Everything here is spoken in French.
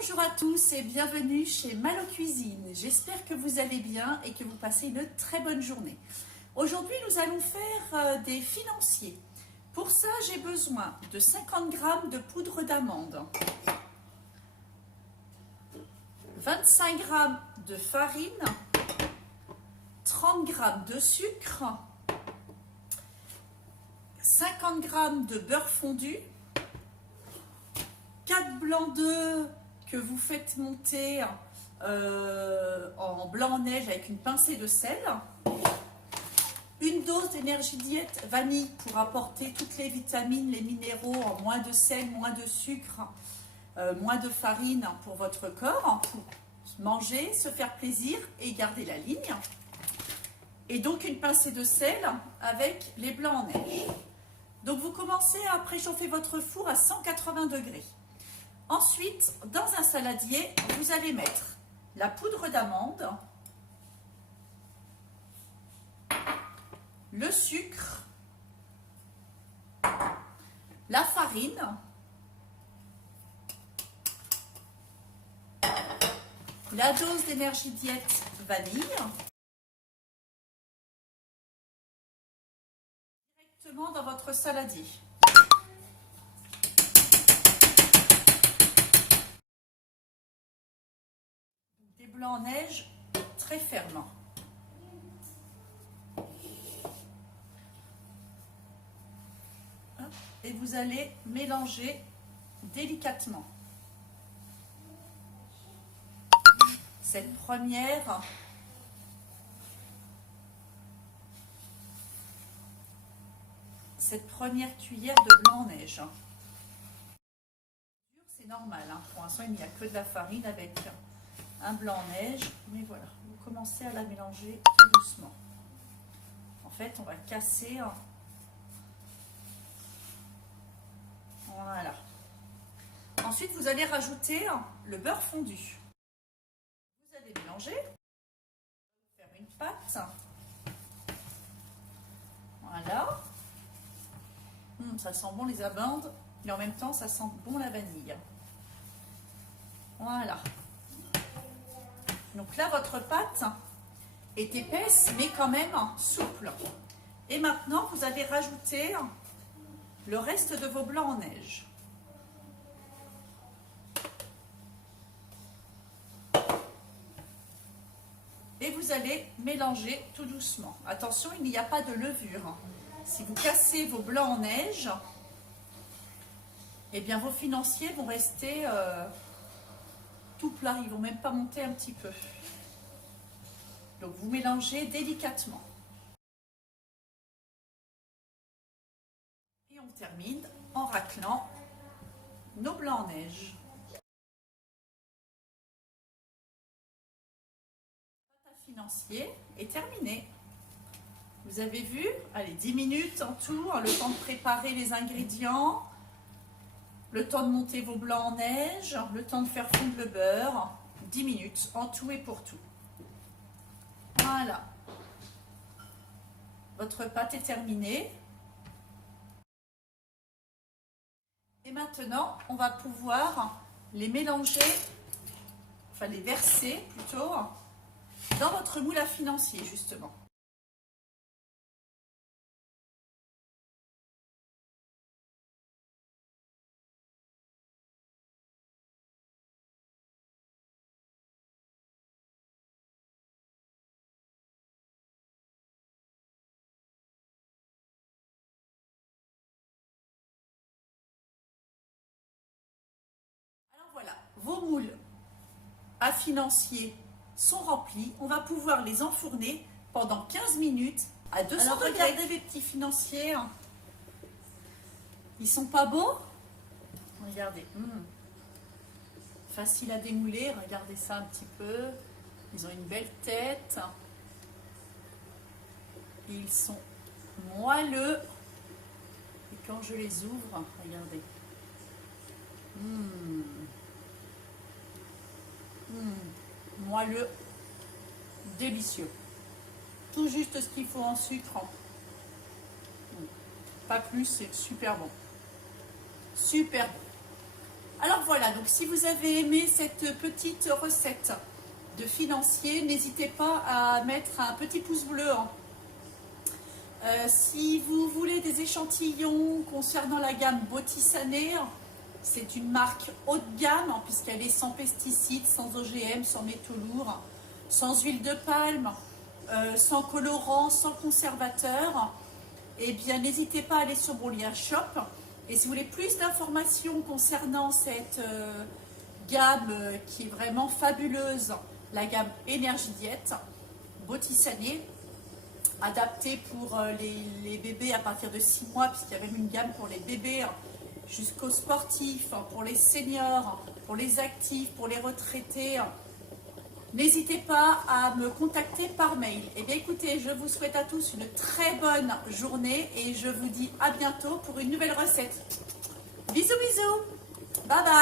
Bonjour à tous et bienvenue chez Malo Cuisine. J'espère que vous allez bien et que vous passez une très bonne journée. Aujourd'hui, nous allons faire des financiers. Pour ça, j'ai besoin de 50 g de poudre d'amande, 25 g de farine, 30 g de sucre, 50 g de beurre fondu, 4 blancs d'œufs que vous faites monter en blanc en neige avec une pincée de sel, une dose d'énergie diète vanille pour apporter toutes les vitamines, les minéraux, en moins de sel, moins de sucre, moins de farine pour votre corps, pour manger, se faire plaisir et garder la ligne. Et donc une pincée de sel avec les blancs en neige. Donc vous commencez à préchauffer votre four à 180 degrés. Ensuite, dans un saladier, vous allez mettre la poudre d'amande, le sucre, la farine, la dose d'énergie diète vanille, directement dans votre saladier. Des blancs en neige très fermes. Et vous allez mélanger délicatement. Cette première cuillère de blanc en neige. C'est normal, hein. Pour l'instant il n'y a que de la farine avec un blanc en neige, mais voilà, vous commencez à la mélanger tout doucement. En fait, on va casser. Voilà. Ensuite, vous allez rajouter le beurre fondu. Vous allez mélanger, faire une pâte. Voilà. Ça sent bon les amandes, mais en même temps, ça sent bon la vanille. Voilà. Donc là, votre pâte est épaisse, mais quand même souple. Et maintenant, vous allez rajouter le reste de vos blancs en neige. Et vous allez mélanger tout doucement. Attention, il n'y a pas de levure. Si vous cassez vos blancs en neige, eh bien vos financiers vont rester tout plats. Ils ne vont même pas monter un petit peu. Donc vous mélangez délicatement. Et on termine en raclant nos blancs en neige. Pâte à financier est terminée. Vous avez vu, allez, 10 minutes en tout, le temps de préparer les ingrédients, le temps de monter vos blancs en neige, le temps de faire fondre le beurre, 10 minutes en tout et pour tout. Voilà. Votre pâte est terminée. Et maintenant, on va pouvoir les mélanger, enfin les verser plutôt, dans votre moule à financier justement. Voilà, vos moules à financier sont remplis. On va pouvoir les enfourner pendant 15 minutes à 200 degrés. Regardez les petits financiers. Ils sont pas beaux? Regardez. Facile à démouler. Regardez ça un petit peu. Ils ont une belle tête. Ils sont moelleux. Et quand je les ouvre, regardez. Moelleux, délicieux. Tout juste ce qu'il faut en sucre. Pas plus, c'est super bon. Super bon. Alors voilà, donc si vous avez aimé cette petite recette de financier, n'hésitez pas à mettre un petit pouce bleu, hein. Si vous voulez des échantillons concernant la gamme Bottisané, c'est une marque haut de gamme, hein, puisqu'elle est sans pesticides, sans OGM, sans métaux lourds, sans huile de palme, sans colorant, sans conservateur. Eh bien, n'hésitez pas à aller sur mon lien shop. Et si vous voulez plus d'informations concernant cette gamme qui est vraiment fabuleuse, la gamme Énergie Diète, Bottisané, adaptée pour les bébés à partir de 6 mois, puisqu'il y a même une gamme pour les bébés, jusqu'aux sportifs, pour les seniors, pour les actifs, pour les retraités. N'hésitez pas à me contacter par mail. Et bien écoutez, je vous souhaite à tous une très bonne journée et je vous dis à bientôt pour une nouvelle recette. Bisous bisous. Bye bye.